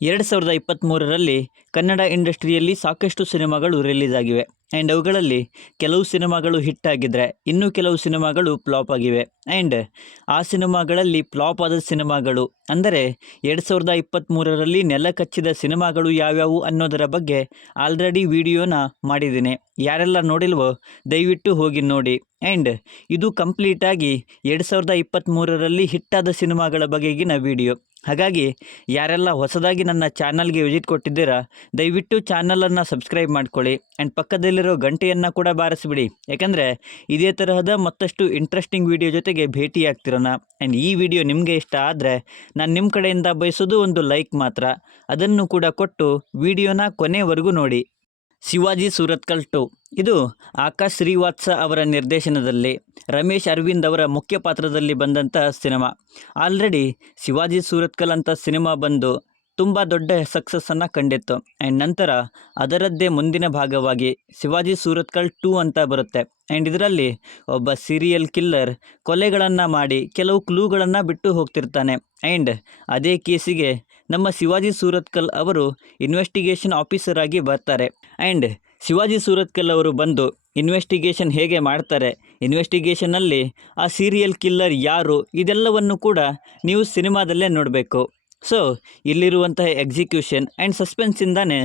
ಎರಡು ಸಾವಿರದ ಇಪ್ಪತ್ತ್ಮೂರರಲ್ಲಿ ಕನ್ನಡ ಇಂಡಸ್ಟ್ರಿಯಲ್ಲಿ ಸಾಕಷ್ಟು ಸಿನಿಮಾಗಳು ರಿಲೀಸ್ ಆಗಿವೆ. ಆ್ಯಂಡ್ ಅವುಗಳಲ್ಲಿ ಕೆಲವು ಸಿನಿಮಾಗಳು ಹಿಟ್ ಆಗಿದ್ದರೆ ಇನ್ನೂ ಕೆಲವು ಸಿನಿಮಾಗಳು ಫ್ಲಾಪ್ ಆಗಿವೆ. ಆ್ಯಂಡ್ ಆ ಸಿನಿಮಾಗಳಲ್ಲಿ ಫ್ಲಾಪ್ ಆದ ಸಿನಿಮಾಗಳು ಅಂದರೆ ಎರಡು ಸಾವಿರದ ಇಪ್ಪತ್ತ್ಮೂರರಲ್ಲಿ ನೆಲ ಕಚ್ಚಿದ ಸಿನಿಮಾಗಳು ಯಾವ್ಯಾವು ಅನ್ನೋದರ ಬಗ್ಗೆ ಆಲ್ರೆಡಿ ವಿಡಿಯೋನ ಮಾಡಿದ್ದೀನಿ. ಯಾರೆಲ್ಲ ನೋಡಿಲ್ವೋ ದಯವಿಟ್ಟು ಹೋಗಿ ನೋಡಿ. ಆ್ಯಂಡ್ ಇದು ಕಂಪ್ಲೀಟಾಗಿ ಎರಡು ಸಾವಿರದ ಇಪ್ಪತ್ತ್ಮೂರರಲ್ಲಿ ಹಿಟ್ಟಾದ ಸಿನಿಮಾಗಳ ಬಗೆಗಿನ ವಿಡಿಯೋ. ಹಾಗಾಗಿ ಯಾರೆಲ್ಲ ಹೊಸದಾಗಿ ನನ್ನ ಚಾನಲ್ಗೆ ವಿಸಿಟ್ ಕೊಟ್ಟಿದ್ದೀರಾ, ದಯವಿಟ್ಟು ಚಾನಲನ್ನು ಸಬ್ಸ್ಕ್ರೈಬ್ ಮಾಡ್ಕೊಳ್ಳಿ ಆ್ಯಂಡ್ ಪಕ್ಕದಲ್ಲಿರೋ ಗಂಟೆಯನ್ನು ಕೂಡ ಬಾರಿಸಿಬಿಡಿ. ಯಾಕಂದರೆ ಇದೇ ತರಹದ ಮತ್ತಷ್ಟು ಇಂಟ್ರೆಸ್ಟಿಂಗ್ ವಿಡಿಯೋ ಜೊತೆಗೆ ಭೇಟಿ ಆಗ್ತಿರೋಣ ಆ್ಯಂಡ್ ಈ ವಿಡಿಯೋ ನಿಮಗೆ ಇಷ್ಟ ಆದರೆ ನಾನು ನಿಮ್ಮ ಕಡೆಯಿಂದ ಬಯಸೋದು ಒಂದು ಲೈಕ್ ಮಾತ್ರ. ಅದನ್ನು ಕೂಡ ಕೊಟ್ಟು ವಿಡಿಯೋನ ಕೊನೆವರೆಗೂ ನೋಡಿ. ಶಿವಾಜಿ ಸೂರತ್ಕಲ್ ಟು. ಇದು ಆಕಾಶ್ ಶ್ರೀವಾತ್ಸ ಅವರ ನಿರ್ದೇಶನದಲ್ಲಿ, ರಮೇಶ್ ಅರವಿಂದ್ ಅವರ ಮುಖ್ಯ ಪಾತ್ರದಲ್ಲಿ ಬಂದಂಥ ಸಿನಿಮಾ. ಆಲ್ರೆಡಿ ಶಿವಾಜಿ ಸೂರತ್ಕಲ್ ಅಂತ ಸಿನಿಮಾ ಬಂದು ತುಂಬ ದೊಡ್ಡ ಸಕ್ಸಸ್ಸನ್ನು ಕಂಡಿತ್ತು. ಆ್ಯಂಡ್ ನಂತರ ಅದರದ್ದೇ ಮುಂದಿನ ಭಾಗವಾಗಿ ಶಿವಾಜಿ ಸೂರತ್ಕಲ್ ಟೂ ಅಂತ ಬರುತ್ತೆ. ಆ್ಯಂಡ್ ಇದರಲ್ಲಿ ಒಬ್ಬ ಸೀರಿಯಲ್ ಕಿಲ್ಲರ್ ಕೊಲೆಗಳನ್ನು ಮಾಡಿ ಕೆಲವು ಕ್ಲೂಗಳನ್ನು ಬಿಟ್ಟು ಹೋಗ್ತಿರ್ತಾನೆ. ಆ್ಯಂಡ್ ಅದೇ ಕೇಸಿಗೆ ನಮ್ಮ ಶಿವಾಜಿ ಸೂರತ್ಕಲ್ ಅವರು ಇನ್ವೆಸ್ಟಿಗೇಷನ್ ಆಫೀಸರ್ ಆಗಿ ಬರ್ತಾರೆ. ಆ್ಯಂಡ್ ಶಿವಾಜಿ ಸೂರತ್ಕಲ್ ಅವರು ಬಂದು ಇನ್ವೆಸ್ಟಿಗೇಷನ್ ಹೇಗೆ ಮಾಡ್ತಾರೆ? ಇನ್ವೆಸ್ಟಿಗೇಷನಲ್ಲಿ ಆ ಸೀರಿಯಲ್ ಕಿಲ್ಲರ್ ಯಾರು? ಇದೆಲ್ಲವನ್ನು ಕೂಡ ನೀವು ಸಿನಿಮಾದಲ್ಲೇ ನೋಡಬೇಕು. ಸೊ ಇಲ್ಲಿರುವಂತಹ ಎಕ್ಸಿಕ್ಯೂಷನ್ ಆ್ಯಂಡ್ ಸಸ್ಪೆನ್ಸಿಂದಾನೇ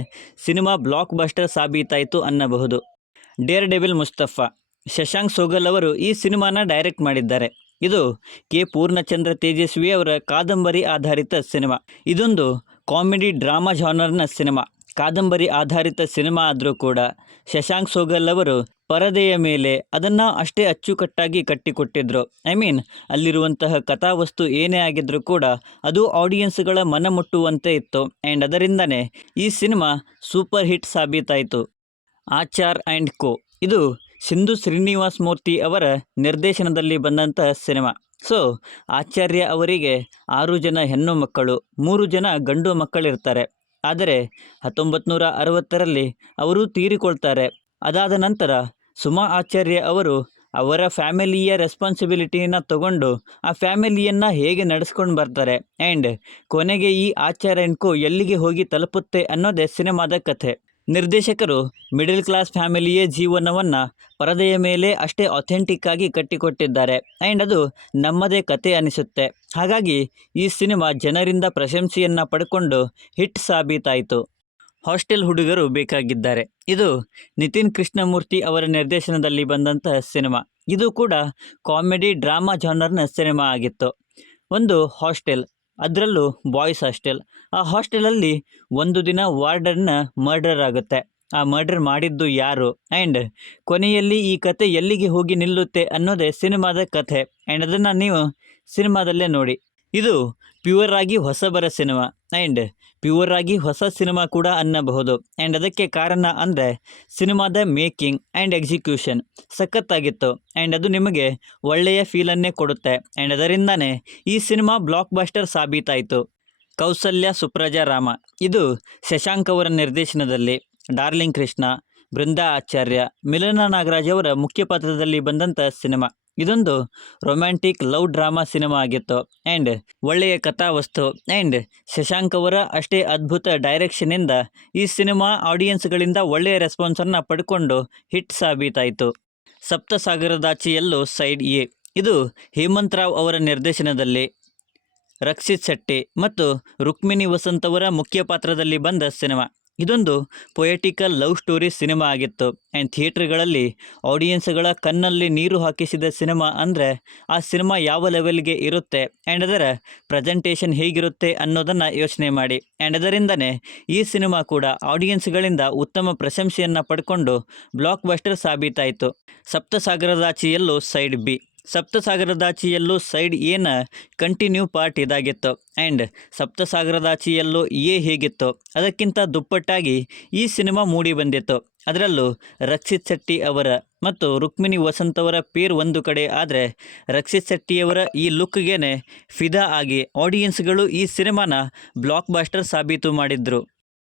ಸಿನಿಮಾ ಬ್ಲಾಕ್ ಬಸ್ಟರ್ ಸಾಬೀತಾಯಿತು ಅನ್ನಬಹುದು. ಡೇರ್ ಡೆವಿಲ್ ಮುಸ್ತಫಾ, ಶಶಾಂಕ್ ಸೋಗಲ್ ಅವರು ಈ ಸಿನಿಮಾನ ಡೈರೆಕ್ಟ್ ಮಾಡಿದ್ದಾರೆ. ಇದು ಕೆ. ಪೂರ್ಣಚಂದ್ರ ತೇಜಸ್ವಿ ಅವರ ಕಾದಂಬರಿ ಆಧಾರಿತ ಸಿನಿಮಾ. ಇದೊಂದು ಕಾಮಿಡಿ ಡ್ರಾಮಾ ಜಾನರ್ನ ಸಿನಿಮಾ. ಕಾದಂಬರಿ ಆಧಾರಿತ ಸಿನಿಮಾ ಆದರೂ ಕೂಡ ಶಶಾಂಕ್ ಸೋಗಲ್ ಅವರು ಪರದೆಯ ಮೇಲೆ ಅದನ್ನು ಅಷ್ಟೇ ಅಚ್ಚುಕಟ್ಟಾಗಿ ಕಟ್ಟಿಕೊಟ್ಟಿದ್ರು. ಐ ಮೀನ್, ಅಲ್ಲಿರುವಂತಹ ಕಥಾವಸ್ತು ಏನೇ ಆಗಿದ್ರೂ ಕೂಡ ಅದು ಆಡಿಯನ್ಸ್ಗಳ ಮನ ಮುಟ್ಟುವಂತೆ ಇತ್ತು. ಆ್ಯಂಡ್ ಅದರಿಂದನೇ ಈ cinema super hit ಸಾಬೀತಾಯಿತು. Achar and co. ಇದು ಸಿಂಧು ಶ್ರೀನಿವಾಸ್ ಮೂರ್ತಿ ಅವರ ನಿರ್ದೇಶನದಲ್ಲಿ ಬಂದಂಥ ಸಿನಿಮಾ. ಸೊ, ಆಚಾರ್ಯ ಅವರಿಗೆ ಆರು ಜನ ಹೆಣ್ಣು ಮಕ್ಕಳು, ಮೂರು ಜನ ಗಂಡು ಮಕ್ಕಳಿರ್ತಾರೆ. ಆದರೆ ಹತ್ತೊಂಬತ್ತು ನೂರ ಅರವತ್ತರಲ್ಲಿ ಅವರು ತೀರಿಕೊಳ್ತಾರೆ. ಅದಾದ ನಂತರ ಸುಮಾ ಆಚಾರ್ಯ ಅವರು ಅವರ ಫ್ಯಾಮಿಲಿಯ ರೆಸ್ಪಾನ್ಸಿಬಿಲಿಟಿನ ತಗೊಂಡು ಆ ಫ್ಯಾಮಿಲಿಯನ್ನು ಹೇಗೆ ನಡೆಸ್ಕೊಂಡು ಬರ್ತಾರೆ ಆ್ಯಂಡ್ ಕೊನೆಗೆ ಈ ಆಚಾರ್ಯನ್ಕೋ ಎಲ್ಲಿಗೆ ಹೋಗಿ ತಲುಪುತ್ತೆ ಅನ್ನೋದೇ ಸಿನಿಮಾದ ಕಥೆ. ನಿರ್ದೇಶಕರು ಮಿಡಲ್ ಕ್ಲಾಸ್ ಫ್ಯಾಮಿಲಿಯ ಜೀವನವನ್ನು ಪರದೆಯ ಮೇಲೆ ಅಷ್ಟೇ ಅಥೆಂಟಿಕ್ ಆಗಿ ಕಟ್ಟಿಕೊಟ್ಟಿದ್ದಾರೆ. ಆ್ಯಂಡ್ ಅದು ನಮ್ಮದೇ ಕತೆ ಅನಿಸುತ್ತೆ. ಹಾಗಾಗಿ ಈ ಸಿನಿಮಾ ಜನರಿಂದ ಪ್ರಶಂಸೆಯನ್ನು ಪಡ್ಕೊಂಡು ಹಿಟ್ ಸಾಬೀತಾಯಿತು. ಹಾಸ್ಟೆಲ್ ಹುಡುಗರು ಬೇಕಾಗಿದ್ದಾರೆ. ಇದು ನಿತಿನ್ ಕೃಷ್ಣಮೂರ್ತಿ ಅವರ ನಿರ್ದೇಶನದಲ್ಲಿ ಬಂದಂತಹ ಸಿನಿಮಾ. ಇದು ಕೂಡ ಕಾಮಿಡಿ ಡ್ರಾಮಾ ಜಾನರ್ನ ಸಿನಿಮಾ ಆಗಿತ್ತು. ಒಂದು ಹಾಸ್ಟೆಲ್. ಅದರಲ್ಲೂ ಬಾಯ್ಸ್ ಹಾಸ್ಟೆಲ್. ಆ ಹಾಸ್ಟೆಲಲ್ಲಿ ಒಂದು ದಿನ ವಾರ್ಡನ್ನ ಮರ್ಡರ್ ಆಗುತ್ತೆ. ಆ ಮರ್ಡರ್ ಮಾಡಿದ್ದು ಯಾರು? ಆ್ಯಂಡ್ ಕೊನೆಯಲ್ಲಿ ಈ ಕತೆ ಎಲ್ಲಿಗೆ ಹೋಗಿ ನಿಲ್ಲುತ್ತೆ ಅನ್ನೋದೇ ಸಿನಿಮಾದ ಕಥೆ. ಆ್ಯಂಡ್ ಅದನ್ನು ನೀವು ಸಿನಿಮಾದಲ್ಲೇ ನೋಡಿ. ಇದು ಪ್ಯೂರ್ ಆಗಿ ಹೊಸಬರ ಸಿನಿಮಾ. ಆ್ಯಂಡ್ ಪ್ಯೂರ್ ಆಗಿ ಹೊಸ ಸಿನಿಮಾ ಕೂಡ ಅನ್ನಬಹುದು. ಆ್ಯಂಡ್ ಅದಕ್ಕೆ ಕಾರಣ ಅಂದರೆ ಸಿನಿಮಾದ ಮೇಕಿಂಗ್ ಆ್ಯಂಡ್ ಎಕ್ಸಿಕ್ಯೂಷನ್ ಸಖತ್ತಾಗಿತ್ತು. ಆ್ಯಂಡ್ ಅದು ನಿಮಗೆ ಒಳ್ಳೆಯ ಫೀಲನ್ನೇ ಕೊಡುತ್ತೆ. ಆ್ಯಂಡ್ ಅದರಿಂದನೇ ಈ ಸಿನಿಮಾ ಬ್ಲಾಕ್ ಬಸ್ಟರ್ ಸಾಬೀತಾಯಿತು. ಕೌಸಲ್ಯ ಸುಪ್ರಜಾ ರಾಮ ಇದು ಶಶಾಂಕ್ ಅವರ ನಿರ್ದೇಶನದಲ್ಲಿ. ಡಾರ್ಲಿಂಗ್ ಕೃಷ್ಣ ಬೃಂದಾ ಆಚಾರ್ಯ ಮಿಲನ ನಾಗರಾಜ್ ಅವರ ಮುಖ್ಯ ಪಾತ್ರದಲ್ಲಿ ಬಂದಂಥ ಸಿನಿಮಾ. ಇದೊಂದು ರೊಮ್ಯಾಂಟಿಕ್ ಲವ್ ಡ್ರಾಮಾ ಸಿನಿಮಾ ಆಗಿತ್ತು. ಆ್ಯಂಡ್ ಒಳ್ಳೆಯ ಕಥಾವಸ್ತು. ಆ್ಯಂಡ್ ಶಶಾಂಕ್ ಅವರ ಅಷ್ಟೇ ಅದ್ಭುತ ಡೈರೆಕ್ಷನಿಂದ ಈ ಸಿನಿಮಾ ಆಡಿಯನ್ಸ್ಗಳಿಂದ ಒಳ್ಳೆಯ ರೆಸ್ಪಾನ್ಸನ್ನು ಪಡ್ಕೊಂಡು ಹಿಟ್ ಸಾಬೀತಾಯಿತು. ಸಪ್ತಸಾಗರದಾಚಿಯಲ್ಲೂ ಸೈಡ್ ಎ. ಇದು ಹೇಮಂತ್ ರಾವ್ ಅವರ ನಿರ್ದೇಶನದಲ್ಲಿ. ರಕ್ಷಿತ್ ಶೆಟ್ಟಿ ಮತ್ತು ರುಕ್ಮಿಣಿ ವಸಂತ್ ಅವರ ಮುಖ್ಯ ಪಾತ್ರದಲ್ಲಿ ಬಂದ ಸಿನಿಮಾ. ಇದೊಂದು ಪೊಯೆಟಿಕಲ್ ಲವ್ ಸ್ಟೋರಿ ಸಿನಿಮಾ ಆಗಿತ್ತು. ಆ್ಯಂಡ್ ಥಿಯೇಟ್ರ್ಗಳಲ್ಲಿ ಆಡಿಯನ್ಸ್ಗಳ ಕಣ್ಣಲ್ಲಿ ನೀರು ಹಾಕಿಸಿದ ಸಿನಿಮಾ ಅಂದರೆ ಆ ಸಿನಿಮಾ ಯಾವ ಲೆವೆಲ್ಗೆ ಇರುತ್ತೆ ಆ್ಯಂಡ್ ಅದರ ಪ್ರೆಸೆಂಟೇಷನ್ ಹೇಗಿರುತ್ತೆ ಅನ್ನೋದನ್ನು ಯೋಚನೆ ಮಾಡಿ. ಆ್ಯಂಡ್ ಅದರಿಂದನೇ ಈ ಸಿನಿಮಾ ಕೂಡ ಆಡಿಯನ್ಸ್ಗಳಿಂದ ಉತ್ತಮ ಪ್ರಶಂಸೆಯನ್ನು ಪಡ್ಕೊಂಡು ಬ್ಲಾಕ್ ಬಸ್ಟರ್ ಸಾಬೀತಾಯಿತು ಸಪ್ತಸಾಗರದಾಚಿಯಲ್ಲೂ ಸೈಡ್ ಬಿ ಸಪ್ತಸಾಗರದಾಚಿಯಲ್ಲೂ ಸೈಡ್ ಏನ ಕಂಟಿನ್ಯೂ ಪಾರ್ಟ್ ಇದಾಗಿತ್ತು. ಆ್ಯಂಡ್ ಸಪ್ತಸಾಗರದಾಚಿಯಲ್ಲೂ ಎ ಹೇಗಿತ್ತು. ಅದಕ್ಕಿಂತ ದುಪ್ಪಟ್ಟಾಗಿ ಈ ಸಿನಿಮಾ ಮೂಡಿ ಬಂದಿತ್ತು. ಅದರಲ್ಲೂ ರಕ್ಷಿತ್ ಶೆಟ್ಟಿ ಅವರ ಮತ್ತು ರುಕ್ಮಿಣಿ ವಸಂತ್ ಅವರ ಪೇರ್ ಒಂದು ಕಡೆ. ಆದರೆ ರಕ್ಷಿತ್ ಶೆಟ್ಟಿಯವರ ಈ ಲುಕ್ಗೇನೆ ಫಿದಾ ಆಗಿ ಆಡಿಯನ್ಸ್ಗಳು ಈ ಸಿನಿಮಾನ ಬ್ಲಾಕ್ ಬಾಸ್ಟರ್ ಸಾಬೀತು ಮಾಡಿದ್ರು.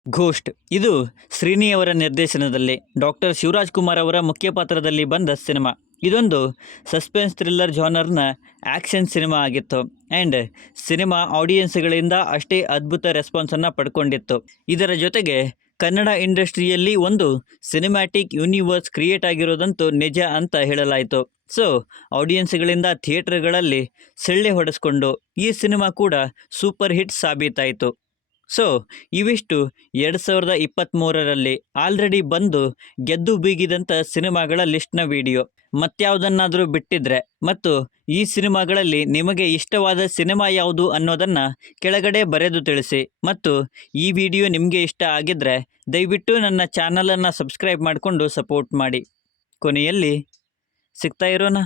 ಘೋಸ್ಟ್ ಇದು ಶ್ರೀನಿ ಅವರ ನಿರ್ದೇಶನದಲ್ಲಿ. ಡಾಕ್ಟರ್ ಶಿವರಾಜ್ ಕುಮಾರ್ ಅವರ ಮುಖ್ಯ ಪಾತ್ರದಲ್ಲಿ ಬಂದ ಸಿನಿಮಾ. ಇದೊಂದು ಸಸ್ಪೆನ್ಸ್ ಥ್ರಿಲ್ಲರ್ ಜಾನರ್ನ ಆ್ಯಕ್ಷನ್ ಸಿನಿಮಾ ಆಗಿತ್ತು ಆ್ಯಂಡ್ ಸಿನಿಮಾ ಆಡಿಯನ್ಸ್ಗಳಿಂದ ಅಷ್ಟೇ ಅದ್ಭುತ ರೆಸ್ಪಾನ್ಸನ್ನು ಪಡ್ಕೊಂಡಿತ್ತು. ಇದರ ಜೊತೆಗೆ ಕನ್ನಡ ಇಂಡಸ್ಟ್ರಿಯಲ್ಲಿ ಒಂದು ಸಿನಿಮ್ಯಾಟಿಕ್ ಯೂನಿವರ್ಸ್ ಕ್ರಿಯೇಟ್ ಆಗಿರೋದಂತೂ ನಿಜ ಅಂತ ಹೇಳಲಾಯಿತು. ಸೊ, ಆಡಿಯನ್ಸ್ಗಳಿಂದ ಥಿಯೇಟರ್ಗಳಲ್ಲಿ ಸೆಳ್ಳೆ ಹೊಡೆಸ್ಕೊಂಡು ಈ ಸಿನಿಮಾ ಕೂಡ ಸೂಪರ್ ಹಿಟ್ ಸಾಬೀತಾಯಿತು. ಸೊ, ಇವಿಷ್ಟು ಎರಡು ಸಾವಿರದ ಇಪ್ಪತ್ತ್ಮೂರರಲ್ಲಿ ಆಲ್ರೆಡಿ ಬಂದು ಗೆದ್ದು ಬೀಗಿದಂಥ ಸಿನಿಮಾಗಳ ಲಿಸ್ಟ್ನ ವಿಡಿಯೋ. ಮತ್ಯಾವುದನ್ನಾದರೂ ಬಿಟ್ಟಿದ್ರೆ ಮತ್ತು ಈ ಸಿನಿಮಾಗಳಲ್ಲಿ ನಿಮಗೆ ಇಷ್ಟವಾದ ಸಿನಿಮಾ ಯಾವುದು ಅನ್ನೋದನ್ನು ಕೆಳಗಡೆ ಬರೆದು ತಿಳಿಸಿ ಮತ್ತು ಈ ವಿಡಿಯೋ ನಿಮಗೆ ಇಷ್ಟ ಆಗಿದ್ದರೆ ದಯವಿಟ್ಟು ನನ್ನ ಚಾನಲನ್ನು ಸಬ್ಸ್ಕ್ರೈಬ್ ಮಾಡಿಕೊಂಡು ಸಪೋರ್ಟ್ ಮಾಡಿ. ಕೊನೆಯಲ್ಲಿ ಸಿಗ್ತಾ ಇರೋಣ